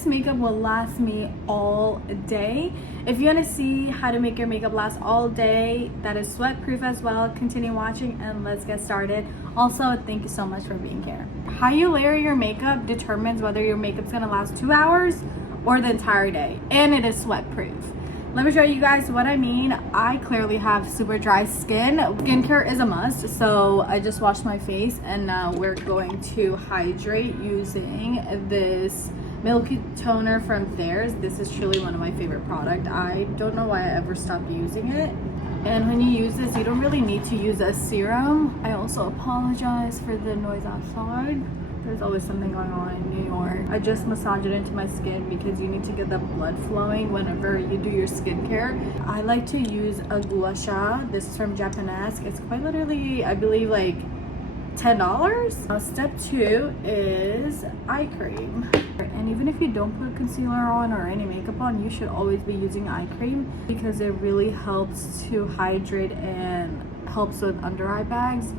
this makeup will last me all day. If you want to see how to make your makeup last all day that is sweat proof as well, continue watching and let's get started. Also, thank you so much for being here. How you layer your makeup determines whether your makeup's gonna last 2 hours or the entire day, and it is sweat proof. Let me show you guys what I mean. I clearly have super dry skin. Skincare is a must, so I just washed my face and now we're going to hydrate using this milky toner from Thayers. This is truly one of my favorite products. I don't know why I ever stopped using it. And when you use this, you don't really need to use a serum. I also apologize for the noise outside. There's always something going on in New York. I just massage it into my skin because you need to get the blood flowing whenever you do your skincare. I like to use a gua sha. This is from Japanesque. It's quite literally, I believe, like $10. Step 2 is eye cream. And even if you don't put concealer on or any makeup on, you should always be using eye cream because it really helps to hydrate and helps with under eye bags.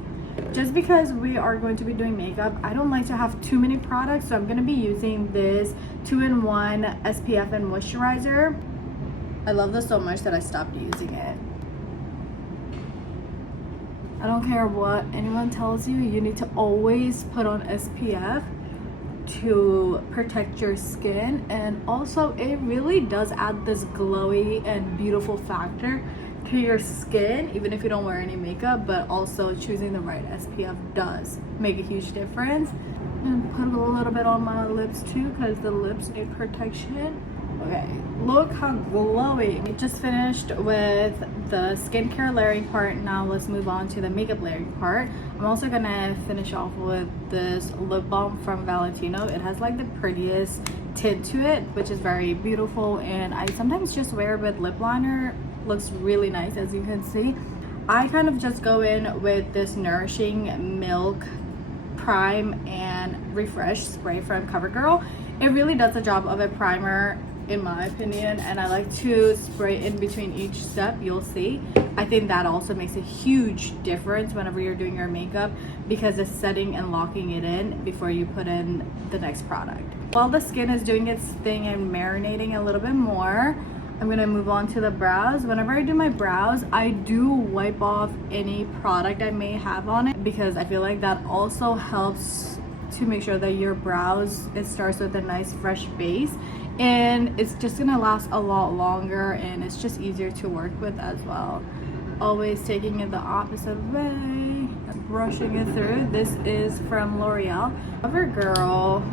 Just because we are going to be doing makeup, I don't like to have too many products, so I'm going to be using this 2-in-1 SPF and moisturizer. I love this so much that I stopped using it. I don't care what anyone tells you, you need to always put on SPF to protect your skin, and also it really does add this glowy and beautiful factor to your skin, even if you don't wear any makeup. But also choosing the right SPF does make a huge difference. And put a little bit on my lips too because the lips need protection. Okay, look how glowy. We just finished with the skincare layering part. Now let's move on to the makeup layering part. I'm also gonna finish off with this lip balm from Valentino. It has like the prettiest tint to it, which is very beautiful, and I sometimes just wear it with lip liner. Looks really nice, as you can see. I kind of just go in with this Nourishing Milk Prime and Refresh spray from CoverGirl. It really does the job of a primer in my opinion, and I like to spray in between each step. You'll see, I think that also makes a huge difference whenever you're doing your makeup because it's setting and locking it in before you put in the next product. While the skin is doing its thing and marinating a little bit more, I'm gonna move on to the brows. Whenever I do my brows, I do wipe off any product I may have on it because I feel like that also helps to make sure that your brows, it starts with a nice fresh base, and it's just gonna last a lot longer, and it's just easier to work with as well. Always taking it the opposite way, brushing it through. This is from L'Oreal CoverGirl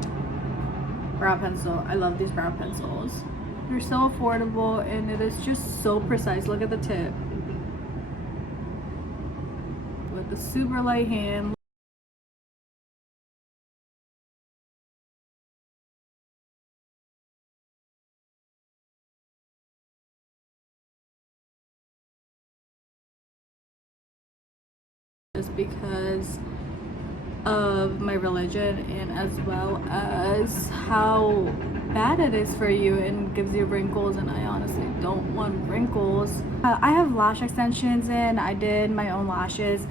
brow pencil. I love these brow pencils. They're so affordable and it is just so precise. Look at the tip. With a super light hand. Just because of my religion and as well as how bad it is for you and gives you wrinkles, and I honestly don't want wrinkles. I have lash extensions in. I did my own lashes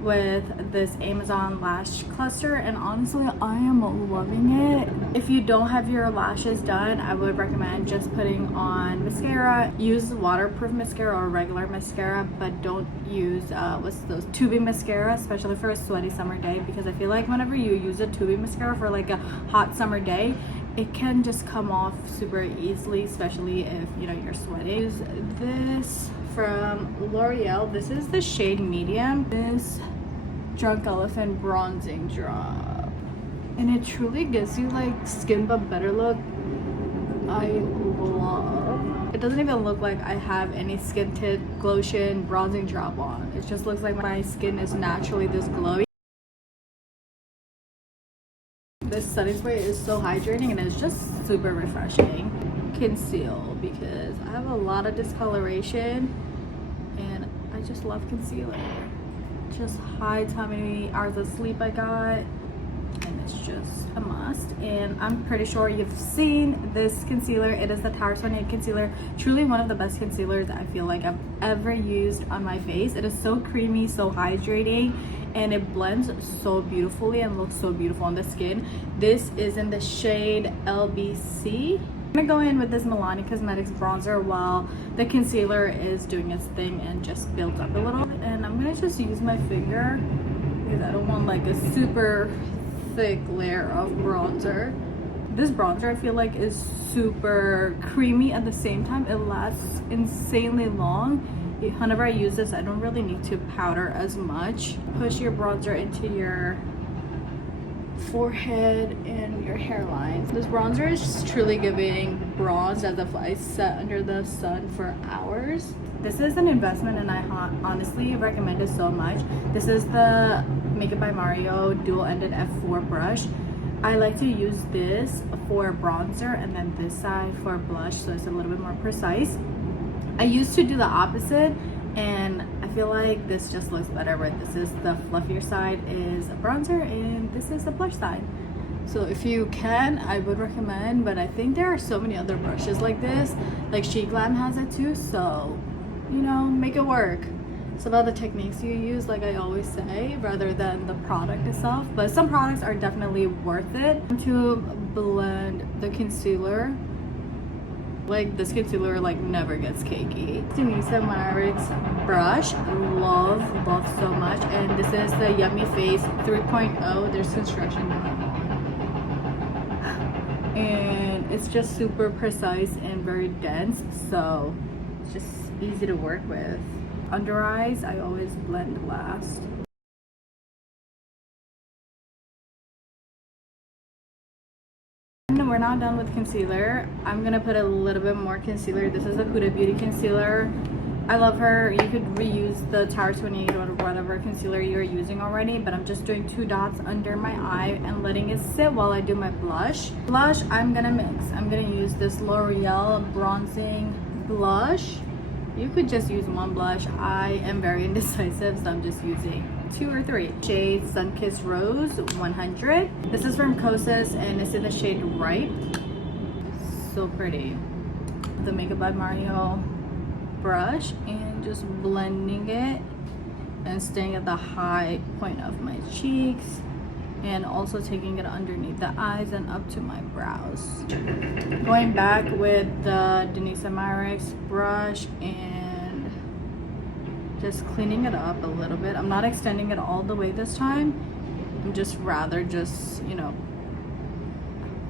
with this Amazon lash cluster, and honestly I am loving it. If you don't have your lashes done, I would recommend just putting on mascara. Use waterproof mascara or regular mascara, but don't use what's those tubing mascara, especially for a sweaty summer day, because I feel like whenever you use a tubing mascara for like a hot summer day, it can just come off super easily, especially if you know you're sweating. Use this from L'Oreal. This is the shade medium. This Drunk Elephant bronzing drop, and it truly gives you like skin but better look. I love it. Doesn't even look like I have any skin tint, glotion, bronzing drop on. It just looks like my skin is naturally this glowy. This setting spray is so hydrating and it's just super refreshing. Conceal, because I have a lot of discoloration and I just love concealer. Just hides how many hours of sleep I got, and it's just a must. And I'm pretty sure you've seen this concealer. It is the Tower 28 concealer. Truly one of the best concealers I feel like I've ever used on my face. It is so creamy, so hydrating, and it blends so beautifully and looks so beautiful on the skin. This is in the shade LBC. I'm gonna go in with this Milani Cosmetics bronzer while the concealer is doing its thing and just builds up a little. And I'm gonna just use my finger because I don't want like a super thick layer of bronzer. This bronzer I feel like is super creamy at the same time. It lasts insanely long. Whenever I use this, I don't really need to powder as much. Push your bronzer into your forehead and your hairline. This bronzer is truly giving bronze as if I sat under the sun for hours. This is an investment and I honestly recommend it so much. This is the Makeup by Mario dual-ended F4 brush. I like to use this for bronzer and then this side for blush, so it's a little bit more precise. I used to do the opposite and I feel like this just looks better, where this is the fluffier side is a bronzer and this is the blush side. So if you can, I would recommend, but I think there are so many other brushes like this. Like She Glam has it too, so you know, make it work. It's about the techniques you use, like I always say, rather than the product itself. But some products are definitely worth it. To blend the concealer, like this concealer like never gets cakey. Denisa Meyer's brush, love so much. And this is the Yummy Face 3.0. There's construction and it's just super precise and very dense, so it's just easy to work with. Under eyes, I always blend last. And we're not done with concealer. I'm gonna put a little bit more concealer. This is a Huda Beauty concealer. I love her. You could reuse the Tower 28 or whatever concealer you're using already, but I'm just doing 2 dots under my eye and letting it sit while I do my blush. Blush, I'm gonna mix. I'm gonna use this L'Oreal bronzing blush. You could just use one blush. I am very indecisive, so I'm just using 2 or 3. Shade Sunkissed Rose 100. This is from Kosas and it's in the shade Ripe. So pretty. The Makeup by Mario brush and just blending it and staying at the high point of my cheeks and also taking it underneath the eyes and up to my brows. Going back with the Denisa Meyer's brush and just cleaning it up a little bit. I'm not extending it all the way this time. I'm just rather just, you know,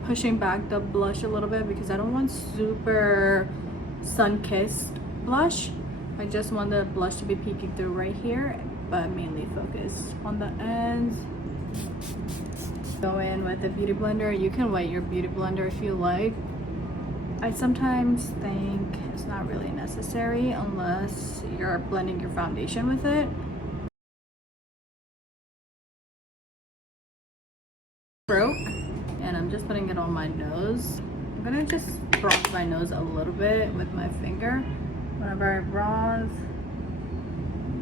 pushing back the blush a little bit because I don't want super sun-kissed blush. I just want the blush to be peeking through right here, but mainly focused on the ends. Go in with a beauty blender. You can wet your beauty blender if you like. I sometimes think it's not really necessary unless you're blending your foundation with it. Broke, and I'm just putting it on my nose. I'm gonna just bronze my nose a little bit with my finger. Whenever I bronze,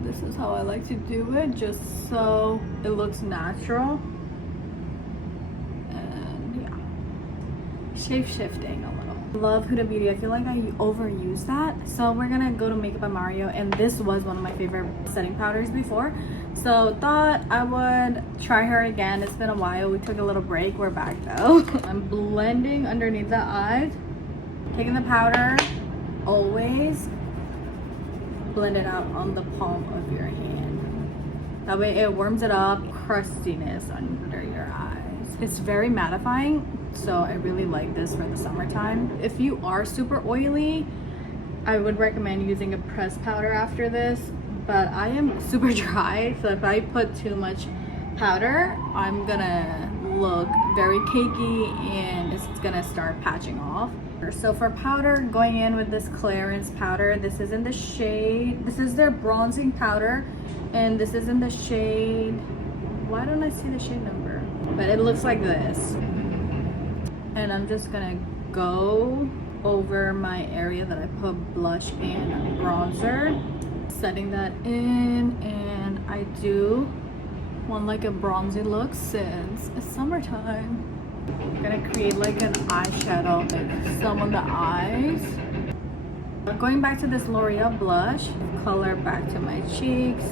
this is how I like to do it, just so it looks natural. And yeah, shape shifting a little. Love Huda Beauty. I feel like I overuse that, so we're gonna go to Makeup by Mario, and this was one of my favorite setting powders before, so thought I would try her again. It's been a while. We took a little break. We're back though. I'm blending underneath the eyes, taking the powder, always blend it out on the palm of your hand. That way it warms it up. Crustiness under your eyes. It's very mattifying, so I really like this for the summertime. If you are super oily, I would recommend using a pressed powder after this, but I am super dry, so if I put too much powder, I'm gonna look very cakey and it's gonna start patching off. So for powder, going in with this Clarins powder. This is in the shade, this is their bronzing powder, and this is in the shade, why don't I see the shade number? But it looks like this. And I'm just gonna go over my area that I put blush and bronzer, setting that in, and I do want like a bronzy look since it's summertime. I'm gonna create like an eyeshadow, like some on the eyes. Going back to this L'Oreal blush, color back to my cheeks.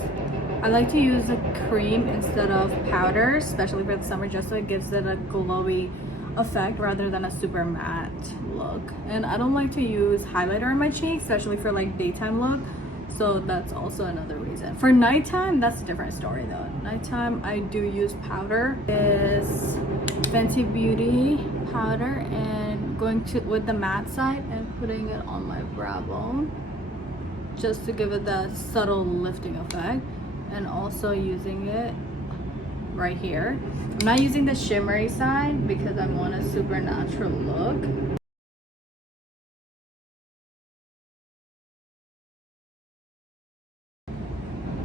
I like to use a cream instead of powder, especially for the summer, just so it gives it a glowy effect rather than a super matte look. And I don't like to use highlighter on my cheeks, especially for like daytime look, so that's also another reason. For nighttime, that's a different story though. Nighttime I do use powder. Is Fenty Beauty powder, and going to with the matte side and putting it on my brow bone just to give it that subtle lifting effect, and also using it right here. I'm not using the shimmery side because I want a supernatural look.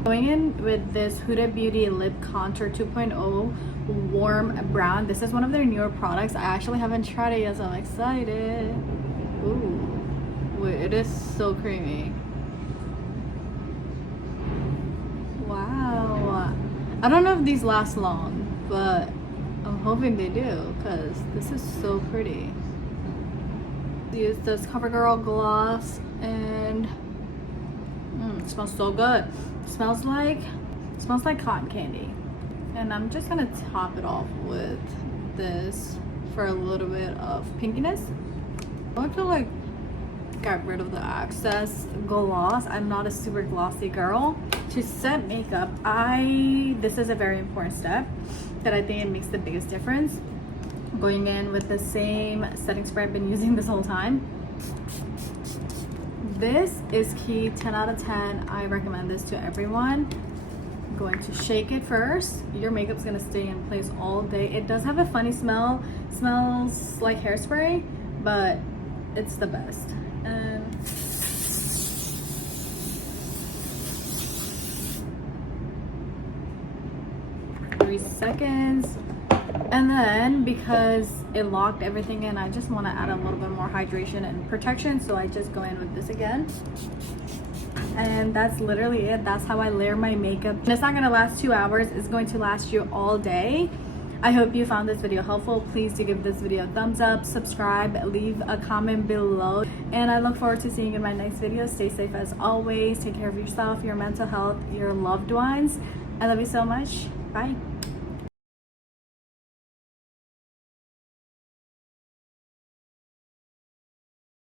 Going in with this Huda Beauty Lip Contour 2.0 Warm Brown. This is one of their newer products. I actually haven't tried it yet, so I'm excited. Ooh, wait, it is so creamy. Wow. I don't know if these last long, but I'm hoping they do because this is so pretty. Use this CoverGirl gloss, and it smells so good. It smells like cotton candy. And I'm just gonna top it off with this for a little bit of pinkiness. I want to like get rid of the excess gloss. I'm not a super glossy girl. To set makeup, this is a very important step that I think it makes the biggest difference. Going in with the same setting spray I've been using this whole time. This is key, 10 out of 10. I recommend this to everyone. I'm going to shake it first. Your makeup's gonna stay in place all day. It does have a funny smell. It smells like hairspray, but it's the best. And 3 seconds. And then because it locked everything in, I just want to add a little bit more hydration and protection, so I just go in with this again. And that's literally it. That's how I layer my makeup. And it's not going to last 2 hours. It's going to last you all day. I hope you found this video helpful. Please do give this video a thumbs up, subscribe, leave a comment below, and I look forward to seeing you in my next video. Stay safe as always. Take care of yourself, your mental health, your loved ones. I love you so much. Bye.